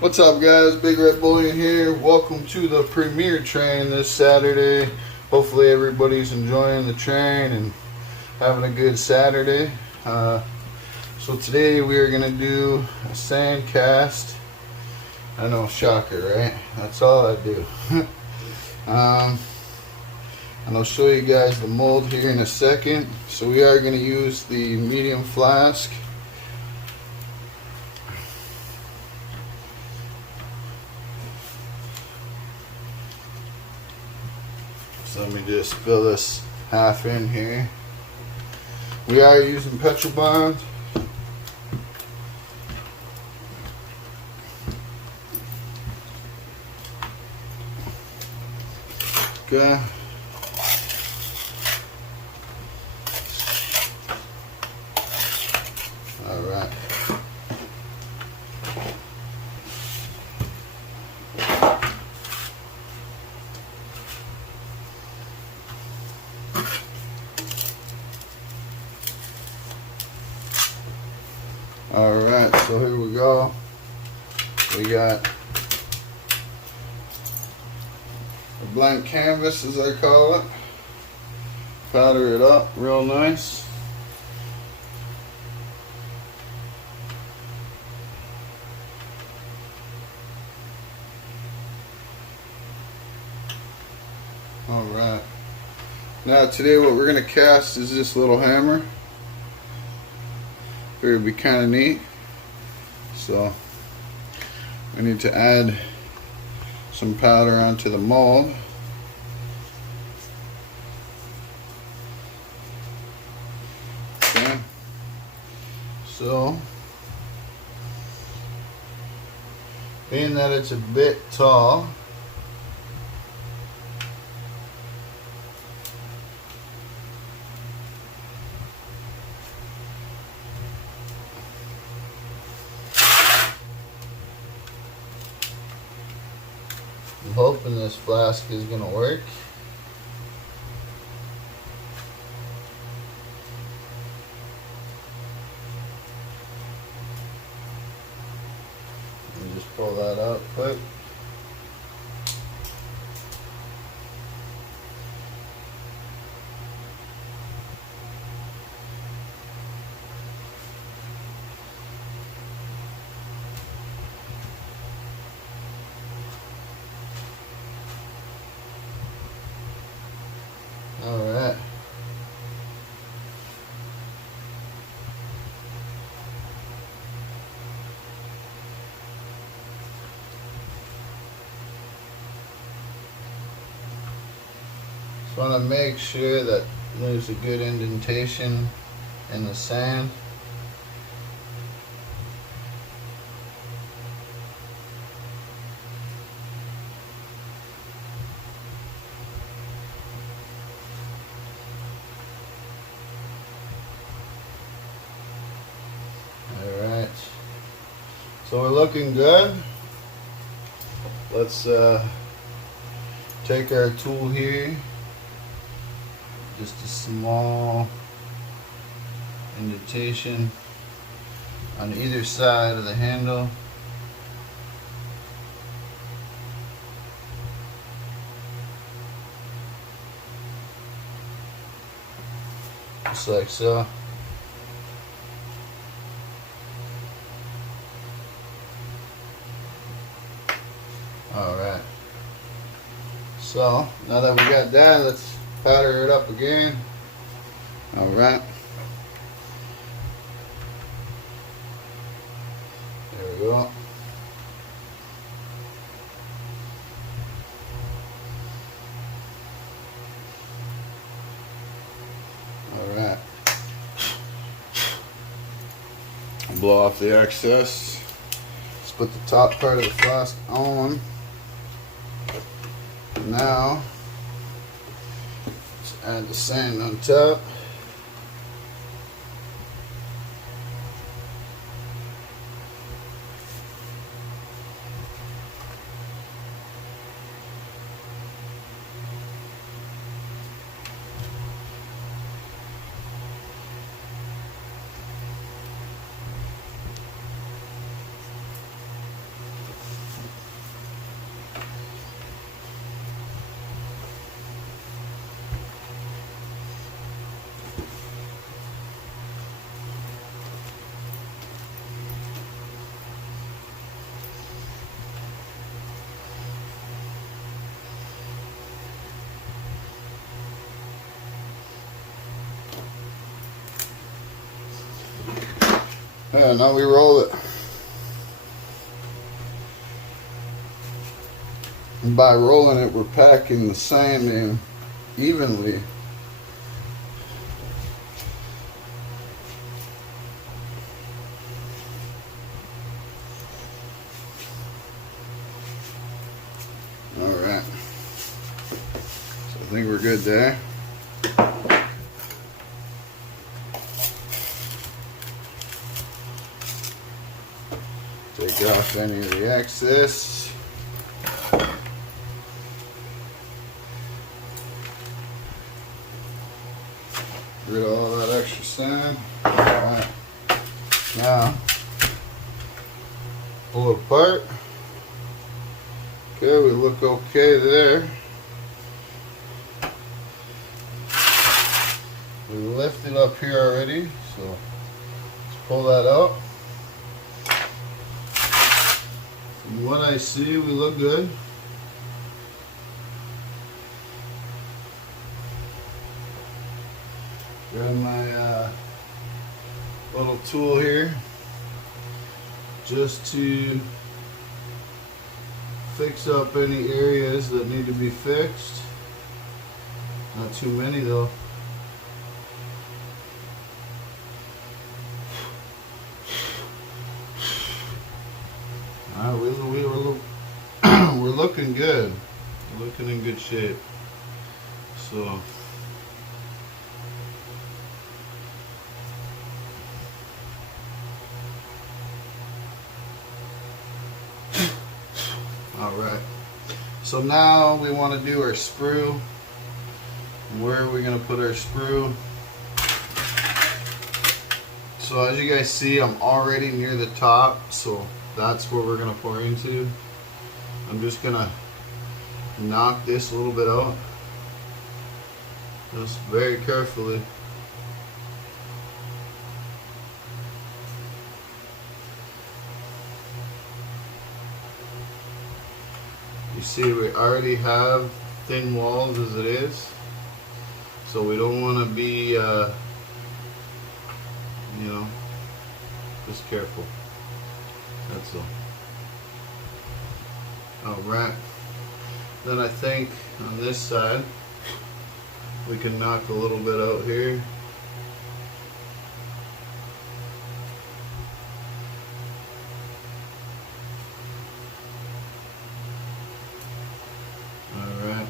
What's up, guys? Big Red Bullion here. Welcome to the premiere train this Saturday. Hopefully everybody's enjoying the train and having a good Saturday. So today we are going to do a sand cast. I know, shocker, right? That's all I do. And I'll show you guys the mold here in a second. So we are going to use the medium flask. So let me just fill this half in here. We are using petrol bond. Okay. All right. Alright, so here we go. We got a blank canvas, as I call it. Powder it up real nice. Alright. Now today what we're going to cast is this little hammer. It would be kind of neat. So we need to add some powder onto the mold. Okay. So being that it's a bit tall, I'm hoping this flask is going to work. Let me just pull that out quick. Alright. Just want to make sure that there's a good indentation in the sand. So we're looking good. Let's take our tool here, just a small indentation on either side of the handle. Just like so. Alright, so now that we got that, let's powder it up again. Alright, there we go. Alright, blow off the excess. Let's put the top part of the flask on. Now, let's add the sand on top. Yeah, now we roll it. And by rolling it, we're packing the sand in evenly. Alright. So I think we're good there. Take off any of the excess. Get rid of all that extra sand. Alright. Now, pull it apart. Okay, we look okay there. We lifted up here already, so let's pull that out. From what I see, we look good. Got my little tool here just to fix up any areas that need to be fixed. Not too many though. We're looking good. We're looking in good shape. So alright. So now we want to do our sprue. Where are we going to put our sprue? So as you guys see, I'm already near the top, so that's where we're going to pour into. I'm just going to knock this a little bit out. Just very carefully. You see, we already have thin walls as it is, so we don't want to be, you know, just careful. That's all. Alright. Then I think on this side, we can knock a little bit out here. Alright.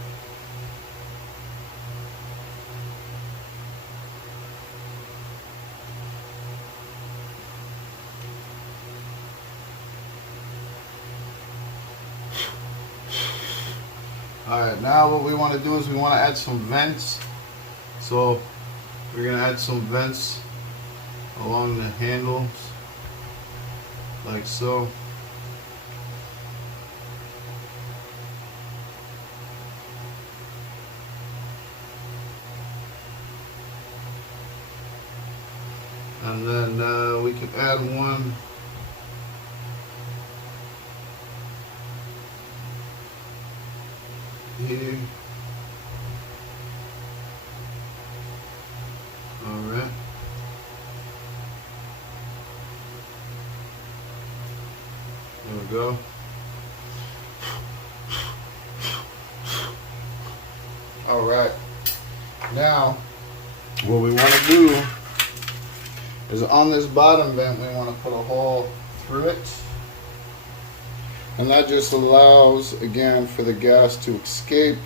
Alright, now what we want to do is we want to add some vents. So we're going to add some vents along the handles, like so. And then we can add one here. Alright. There we go. Alright. Now, what we want to do is on this bottom vent, we want to put a hole through it. And that just allows, again, for the gas to escape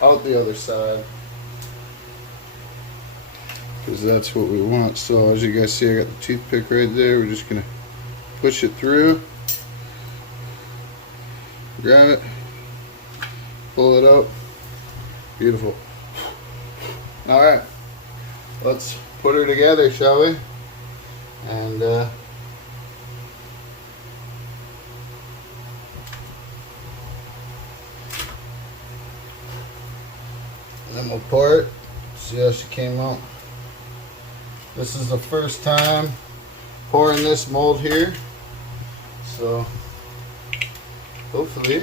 out the other side. Because that's what we want. So as you guys see, I got the toothpick right there. We're just going to push it through. Grab it. Pull it out. Beautiful. Alright. Let's put her together, shall we? And then we'll pour it, see how she came out. This is the first time pouring this mold here, so hopefully,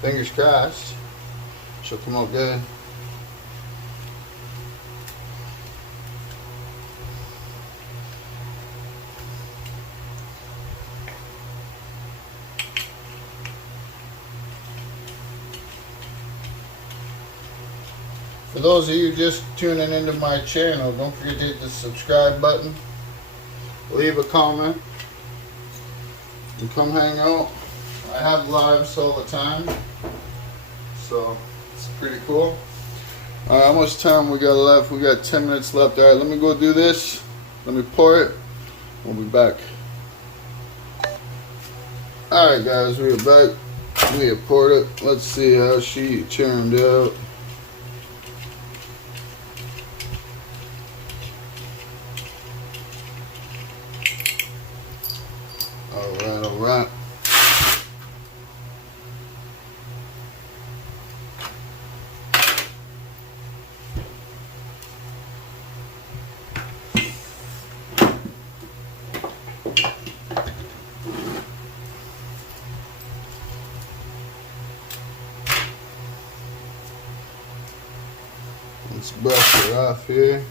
fingers crossed, she'll come out good. For those of you just tuning into my channel, don't forget to hit the subscribe button, leave a comment, and come hang out. I have lives all the time, so it's pretty cool. Alright, how much time we got left? We got 10 minutes left. Alright, let me go do this. Let me pour it. We'll be back. Alright guys, we are back. We have poured it. Let's see how she turned out. Alright, alright. Let's brush it off here.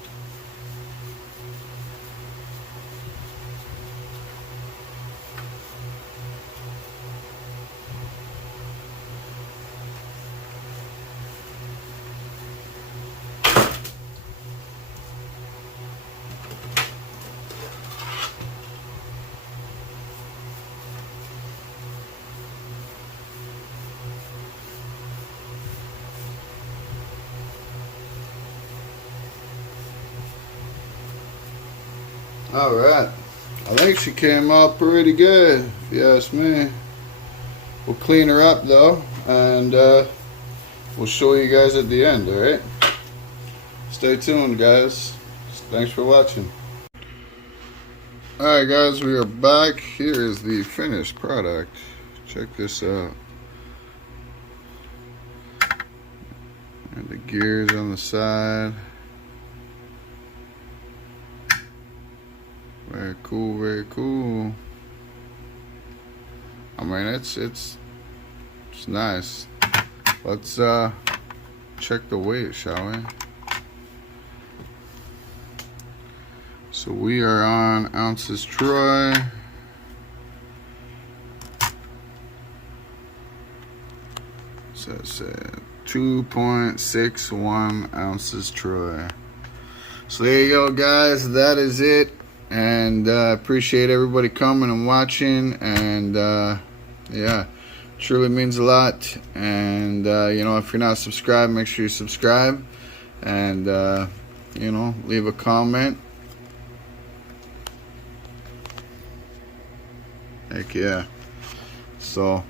Alright, I think she came out pretty good, if you ask me. We'll clean her up though, and we'll show you guys at the end, alright? Stay tuned guys. Thanks for watching. Alright guys, we are back. Here is the finished product. Check this out. And the gears on the side. Very cool, very cool. I mean, it's nice. Let's check the weight, shall we? So we are on ounces Troy. So it's 2.61 ounces Troy. So there you go, guys. That is it. And appreciate everybody coming and watching, and yeah, truly means a lot. And you know, if you're not subscribed, make sure you subscribe, and you know, leave a comment. Heck yeah. So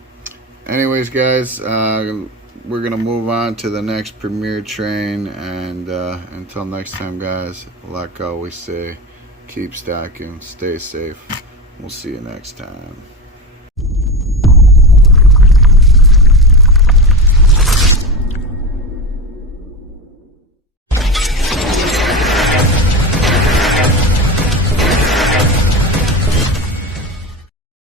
anyways guys, we're gonna move on to the next premiere train, and until next time guys, like I always say, keep stacking, stay safe. We'll see you next time.